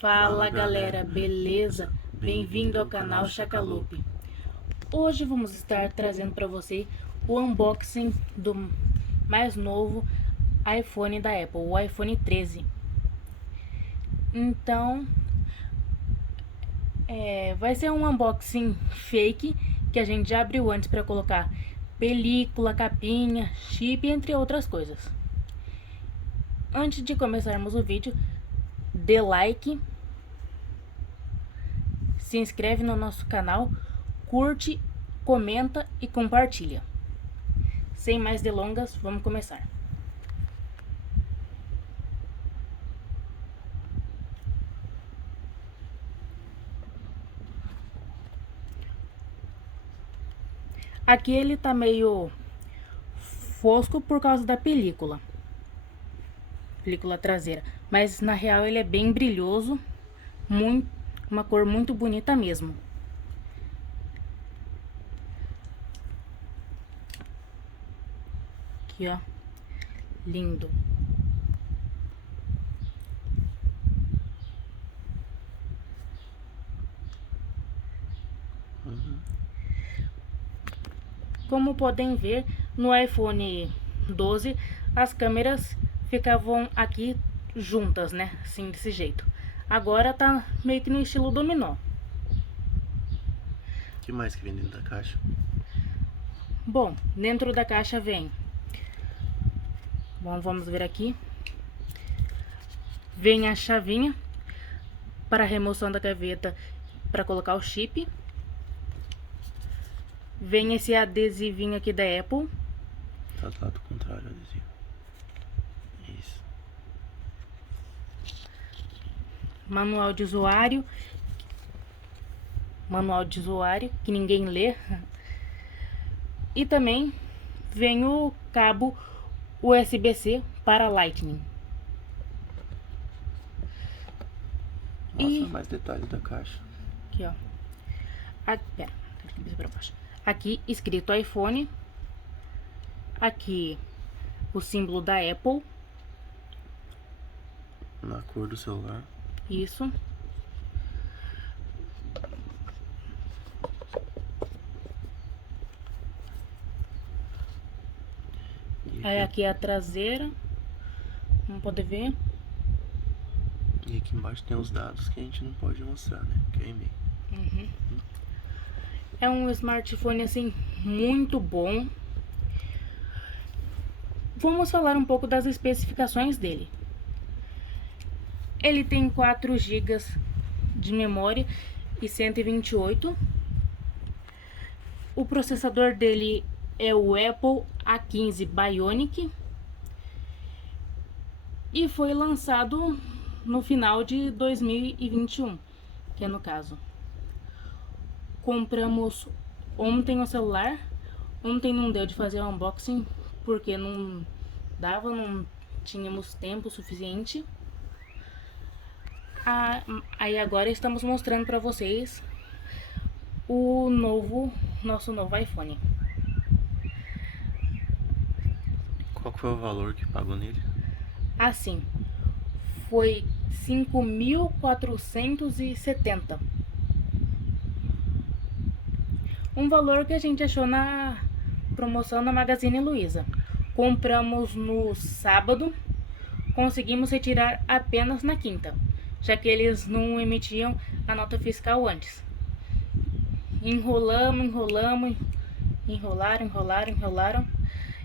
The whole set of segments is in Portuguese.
Fala galera, beleza? Bem-vindo ao canal Chacalupe. Hoje vamos estar trazendo para você o unboxing do mais novo iPhone da Apple, o iPhone 13. Então, vai ser um unboxing fake que a gente já abriu antes para colocar película, capinha, chip, entre outras coisas. Antes de começarmos o vídeo, dê like, se inscreve no nosso canal, curte, comenta e compartilha. Sem mais delongas, vamos começar. Aqui ele tá meio fosco por causa da película traseira, mas na real ele é bem brilhoso, uma cor muito bonita mesmo. Aqui, ó, lindo. Como podem ver, no iPhone 12 as câmeras ficavam aqui juntas, né? Assim, desse jeito. Agora tá meio que no estilo dominó. O que mais que vem dentro da caixa? Bom, dentro da caixa vem... Bom, vamos ver aqui. Vem a chavinha para a remoção da gaveta para colocar o chip. Vem esse adesivinho aqui da Apple. Tá do lado contrário, adesivo. Isso. Manual de usuário. Manual de usuário que ninguém lê. E também vem o cabo USB-C para Lightning. Mostra mais detalhes da caixa. Aqui, ó. Pera, aqui escrito iPhone. Aqui o símbolo da Apple. Na cor do celular. Isso. Aí aqui é a traseira. Vamos poder ver. E aqui embaixo tem os dados que a gente não pode mostrar, né? Que é e-mail. É um smartphone assim muito bom. Vamos falar um pouco das especificações dele. Ele tem 4 GB de memória e 128. O processador dele é o Apple A15 Bionic. E foi lançado no final de 2021, que é no caso. Compramos ontem o celular. Ontem não deu de fazer o unboxing porque não dava, não tínhamos tempo suficiente. Aí agora estamos mostrando para vocês o nosso novo iPhone. Qual foi o valor que pagou nele? Assim, foi 5.470. Um valor que a gente achou na promoção da Magazine Luiza. Compramos no sábado, conseguimos retirar apenas na quinta, já que eles não emitiam a nota fiscal antes. Enrolaram.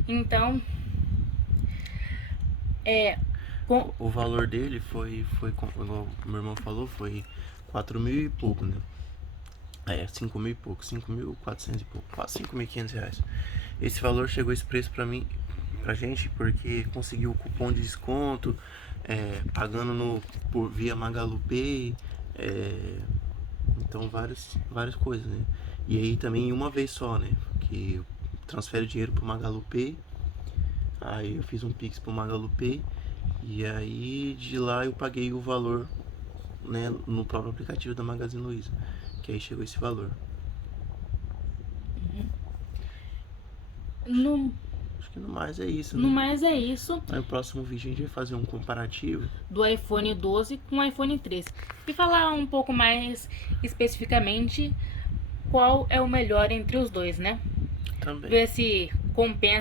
Então, o valor dele foi igual o meu irmão falou, foi 4 mil e pouco, né? 5 mil e pouco, 5.400 e pouco, quase 5.500 reais. Esse valor chegou esse preço pra gente porque conseguiu o cupom de desconto, pagando via Magalu Pay, então várias coisas, né? E aí também uma vez só, né? Que eu transfere o dinheiro pro Magalu Pay, aí eu fiz um Pix pro Magalu Pay, e aí de lá eu paguei o valor, né, no próprio aplicativo da Magazine Luiza, que aí chegou esse valor. Acho que E no mais é isso, né? No mais é isso Aí no próximo vídeo a gente vai fazer um comparativo. do iPhone 12 com o iPhone 13. E falar um pouco mais especificamente qual é o melhor entre os dois, né? Também. Ver se compensa